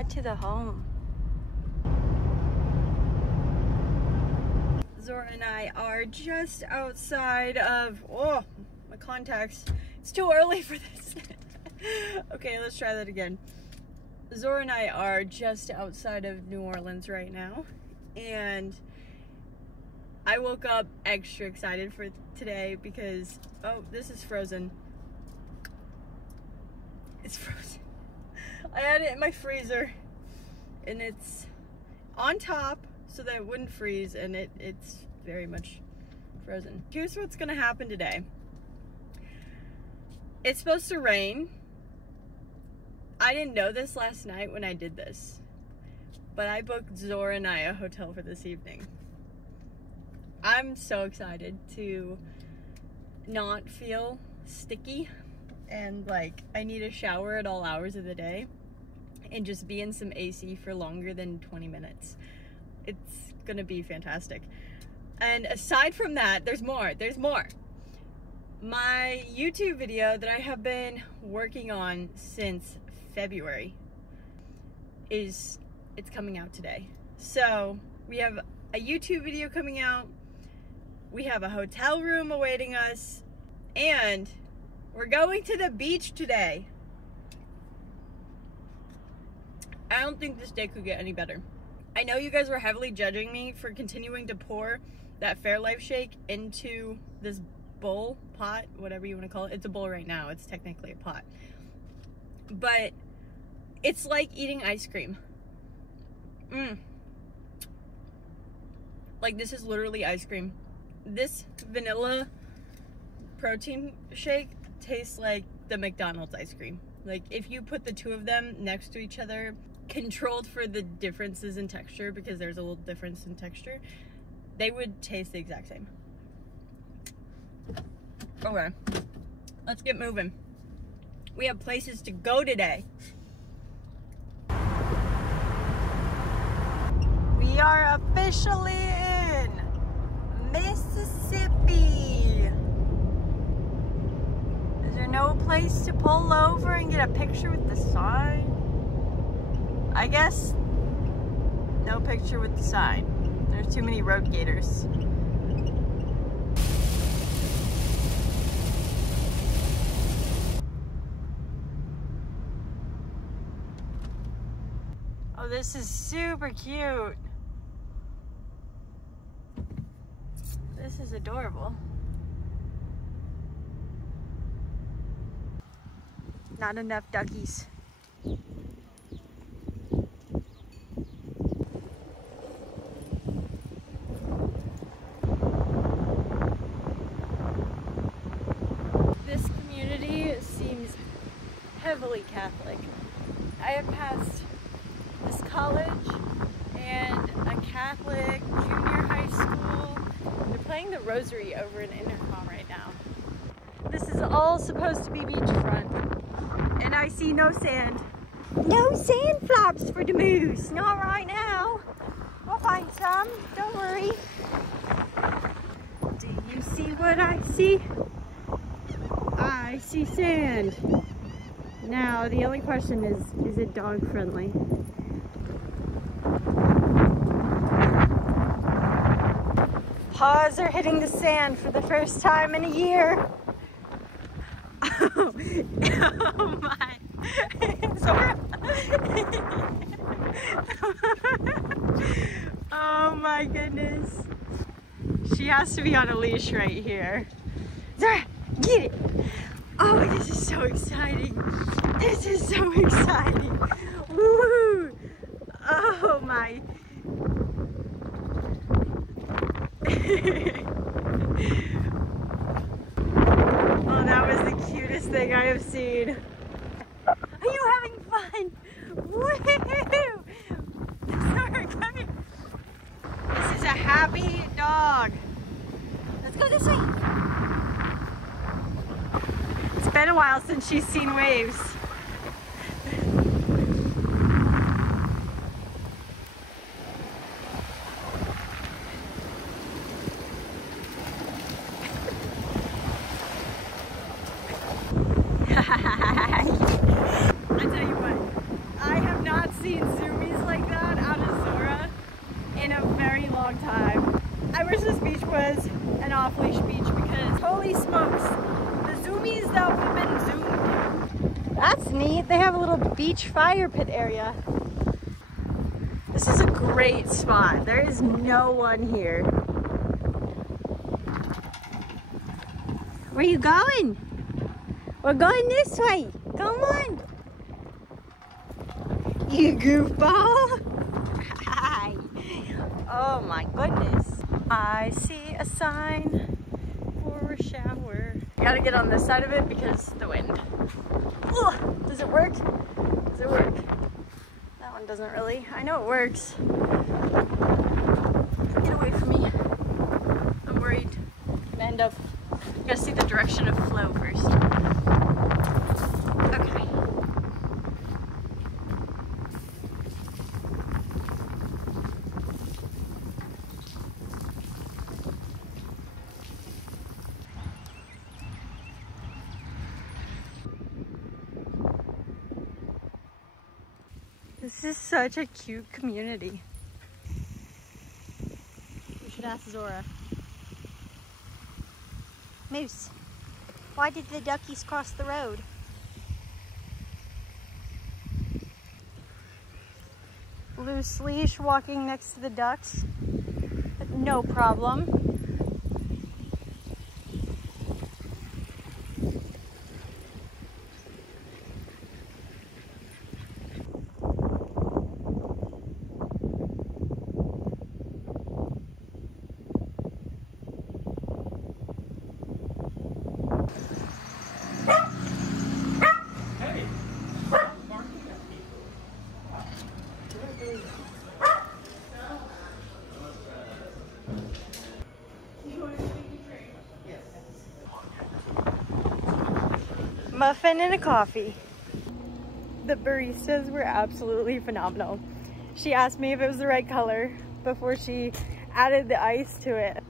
Back to the home. Zora and I are just outside of, oh, my contacts. It's too early for this. Okay, let's try that again. Zora and I are just outside of New Orleans right now, and I woke up extra excited for today because, oh, this is frozen. It's frozen. I had it in my freezer, and it's on top so that it wouldn't freeze, and it's very much frozen. Here's what's gonna happen today. It's supposed to rain. I didn't know this last night when I did this, but I booked Zora and I a hotel for this evening. I'm so excited to not feel sticky and like I need a shower at all hours of the day and just be in some AC for longer than 20 minutes. It's gonna be fantastic. And aside from that, there's more. My YouTube video that I have been working on since February it's coming out today. So we have a YouTube video coming out, we have a hotel room awaiting us, and we're going to the beach today. I don't think this day could get any better. I know you guys were heavily judging me for continuing to pour that Fairlife shake into this bowl, pot, whatever you want to call it. It's a bowl right now, it's technically a pot. But it's like eating ice cream. Like, this is literally ice cream. This vanilla protein shake tastes like the McDonald's ice cream. Like, if you put the two of them next to each other, controlled for the differences in texture, because there's a little difference in texture, they would taste the exact same. Okay, let's get moving. We have places to go today. We are officially in Mississippi. Is there no place to pull over and get a picture with the sign? I guess no picture with the sign. There's too many road gators. Oh, this is super cute. This is adorable. Not enough duckies. This community seems heavily Catholic. I have passed this college and a Catholic junior high school. They're playing the rosary over an intercom right now. This is all supposed to be beachfront, and I see no sand. No sand flops for the moose. Not right now. We'll find some, don't worry. Do you see what I see? I see sand. Now, the only question is it dog friendly? Paws are hitting the sand for the first time in a year. Oh, oh my. Zora. Oh my goodness. She has to be on a leash right here. Zora, get it. Oh, this is so exciting. This is so exciting. Woo! Oh my. Oh, that was the cutest thing I have seen. Are you having fun? Woohoo! Sorry, come here. This is a happy dog. Let's go this way. It's been a while since she's seen waves. I tell you what, I have not seen this beach was an off-leash beach because holy smokes, the zoomies that would have been zoomed. That's neat. They have a little beach fire pit area. This is a great spot. There is no one here. Where you going? We're going this way. Come on. You goofball. Hi. Oh my goodness. I see a sign for a shower. I gotta get on this side of it because the wind. Ugh. Does it work? Does it work? That one doesn't really. I know it works. Get away from me. I'm worried. I'm gonna end up. You gotta see the direction of flow first. Okay. This is such a cute community. We should ask Zora. Moose, why did the duckies cross the road? Loose leash walking next to the ducks. No problem. Muffin and a coffee. The baristas were absolutely phenomenal. She asked me if it was the right color before she added the ice to it.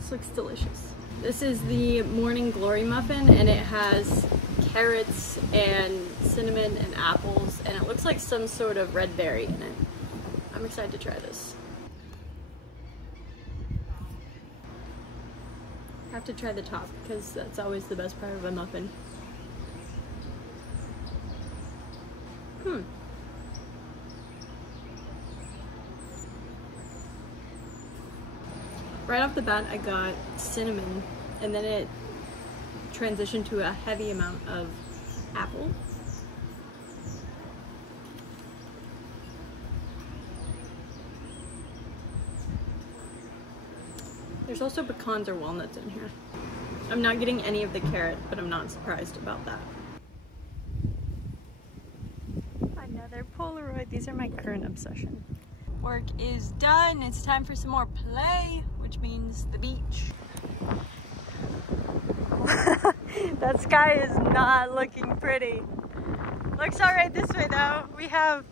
This looks delicious. This is the Morning Glory muffin and it has carrots and cinnamon and apples and it looks like some sort of red berry in it. I'm excited to try this. I have to try the top because that's always the best part of a muffin. Right off the bat, I got cinnamon, and then it transitioned to a heavy amount of apple. There's also pecans or walnuts in here. I'm not getting any of the carrot, but I'm not surprised about that. Another Polaroid. These are my current obsession. Work is done. It's time for some more play, which means the beach. That sky is not looking pretty. Looks all right this way though. We have,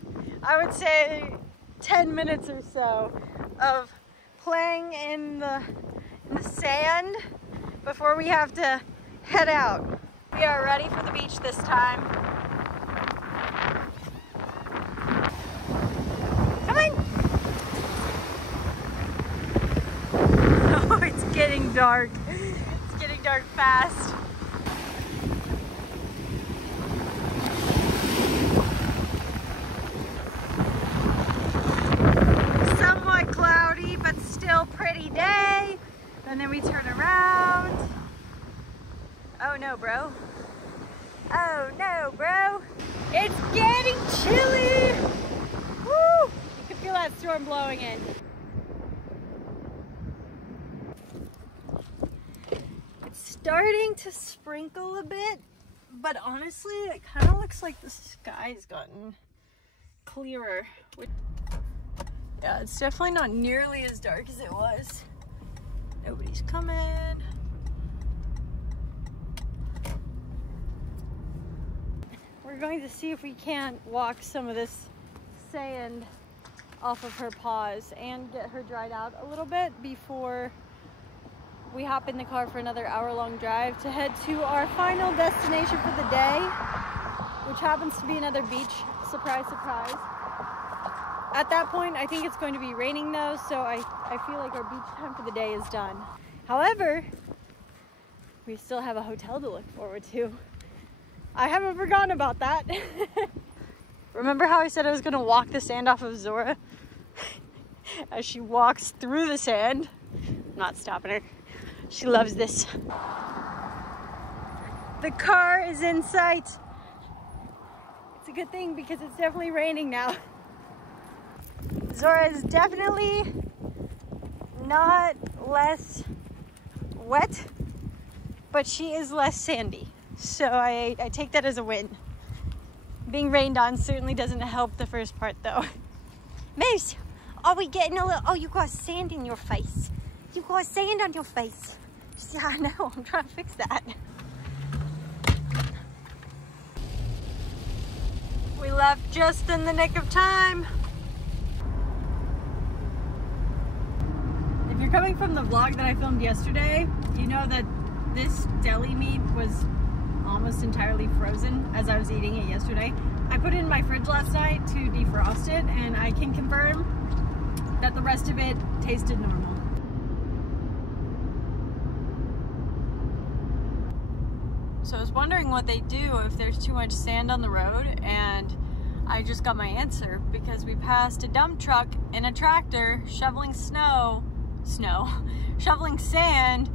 I would say, 10 minutes or so of playing in the sand before we have to head out. We are ready for the beach this time. Come on! Oh, it's getting dark. It's getting dark fast. Somewhat cloudy, but still pretty day. And then we turn around. Oh no, bro. Oh no, bro. It's getting chilly. Woo! You can feel that storm blowing in. It's starting to sprinkle a bit, but honestly, it kind of looks like the sky's gotten clearer. Yeah, it's definitely not nearly as dark as it was. Nobody's coming. We're going to see if we can't walk some of this sand off of her paws and get her dried out a little bit before we hop in the car for another hour-long drive to head to our final destination for the day, which happens to be another beach. Surprise, surprise. At that point, I think it's going to be raining though, so I feel like our beach time for the day is done. However, we still have a hotel to look forward to. I haven't forgotten about that. Remember how I said I was gonna walk the sand off of Zora? As she walks through the sand. I'm not stopping her. She loves this. The car is in sight. It's a good thing because it's definitely raining now. Zora is definitely not less wet, but she is less sandy. So I take that as a win. Being rained on certainly doesn't help the first part though. Moose, are we getting a little, oh, you got sand in your face. You got sand on your face. Yeah, I know, I'm trying to fix that. We left just in the nick of time. If you're coming from the vlog that I filmed yesterday, you know that this deli meat was almost entirely frozen as I was eating it yesterday. I put it in my fridge last night to defrost it, and I can confirm that the rest of it tasted normal. So I was wondering what they do if there's too much sand on the road, and I just got my answer because we passed a dump truck and a tractor shoveling shoveling sand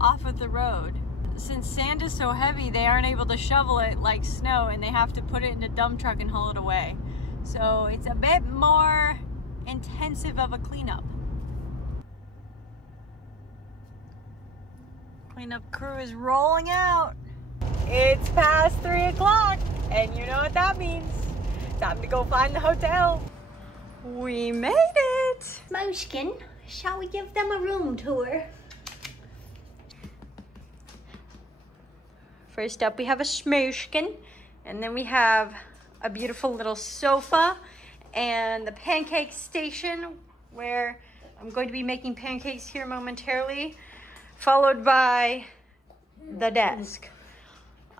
off of the road. Since sand is so heavy, they aren't able to shovel it like snow, and they have to put it in a dump truck and haul it away. So it's a bit more intensive of a cleanup. Cleanup crew is rolling out. It's past 3 o'clock, and you know what that means. Time to go find the hotel. We made it. Moshkin, shall we give them a room tour? First up, we have a smooshkin, and then we have a beautiful little sofa and the pancake station where I'm going to be making pancakes here momentarily, followed by the desk.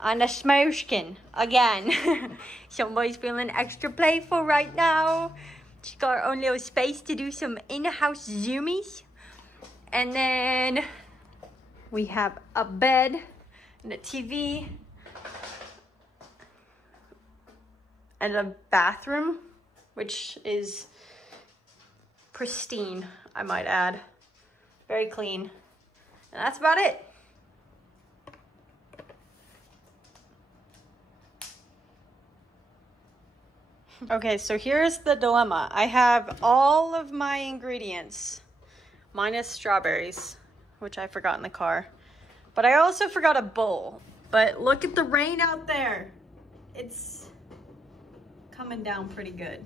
And a smooshkin again. Somebody's feeling extra playful right now. She's got her own little space to do some in-house zoomies. And then we have a bed and a TV and a bathroom, which is pristine, I might add. Very clean. And that's about it. Okay, so here's the dilemma. I have all of my ingredients, minus strawberries, which I forgot in the car. But I also forgot a bowl. But look at the rain out there. It's coming down pretty good.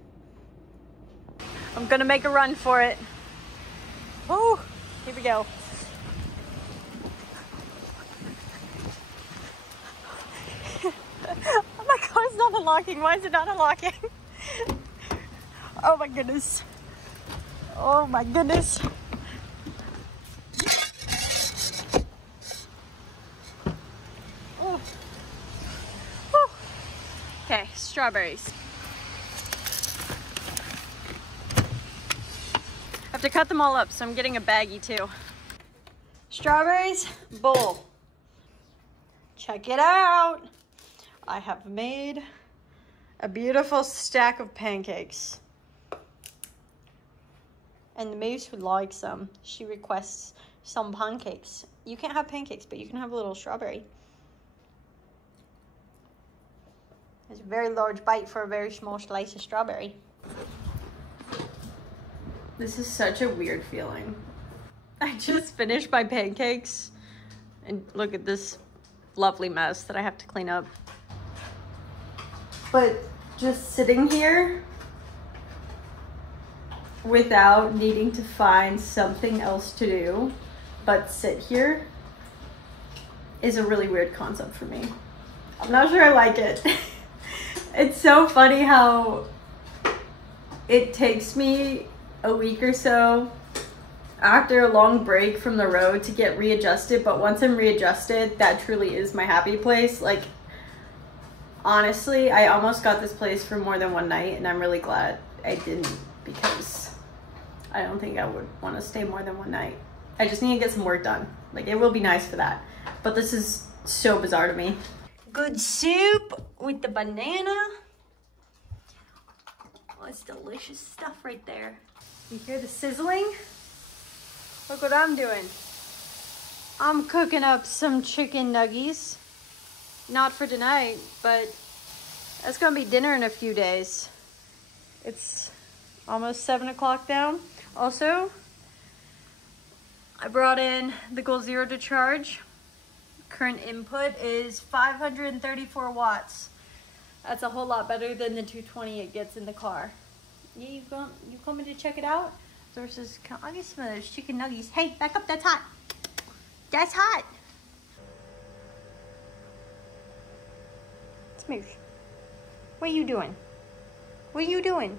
I'm gonna make a run for it. Oh, here we go. Oh my God, it's not unlocking. Why is it not unlocking? Oh my goodness. Oh my goodness. Oh. Whew. Okay, strawberries. I have to cut them all up, so I'm getting a baggie too. Strawberries, bowl. Check it out. I have made a beautiful stack of pancakes. And the moose would like some. She requests some pancakes. You can't have pancakes, but you can have a little strawberry. It's a very large bite for a very small slice of strawberry. This is such a weird feeling. I just finished my pancakes, and look at this lovely mess that I have to clean up. But just sitting here without needing to find something else to do but sit here is a really weird concept for me. I'm not sure I like it. It's so funny how It takes me a week or so after a long break from the road to get readjusted, but once I'm readjusted, that truly is my happy place. Like, honestly, I almost got this place for more than one night, and I'm really glad I didn't, because I don't think I would want to stay more than one night. I just need to get some work done. Like, it will be nice for that, but this is so bizarre to me. Good soup with the banana. Oh, it's delicious stuff right there. You hear the sizzling? Look what I'm doing. I'm cooking up some chicken nuggies. Not for tonight, but that's gonna be dinner in a few days. It's almost 7 o'clock now. Also, I brought in the Goal Zero to charge. Current input is 534 watts. That's a whole lot better than the 220 it gets in the car. Yeah, you coming to check it out? Zora says, I can smell those chicken nuggies. Hey, back up, that's hot. That's hot. Smoosh. What are you doing? What are you doing?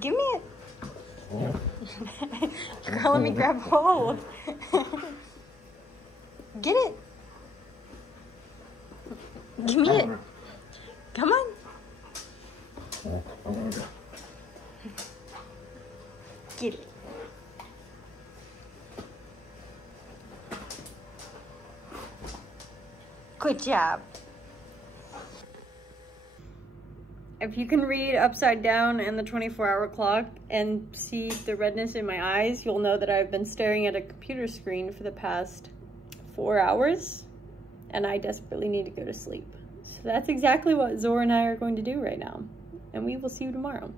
Give me it. Girl, let me grab hold. Get it. Give me it. Come on. Get it. Good job. If you can read upside down and the 24-hour clock and see the redness in my eyes, you'll know that I've been staring at a computer screen for the past 4 hours, and I desperately need to go to sleep. So that's exactly what Zora and I are going to do right now, and we will see you tomorrow.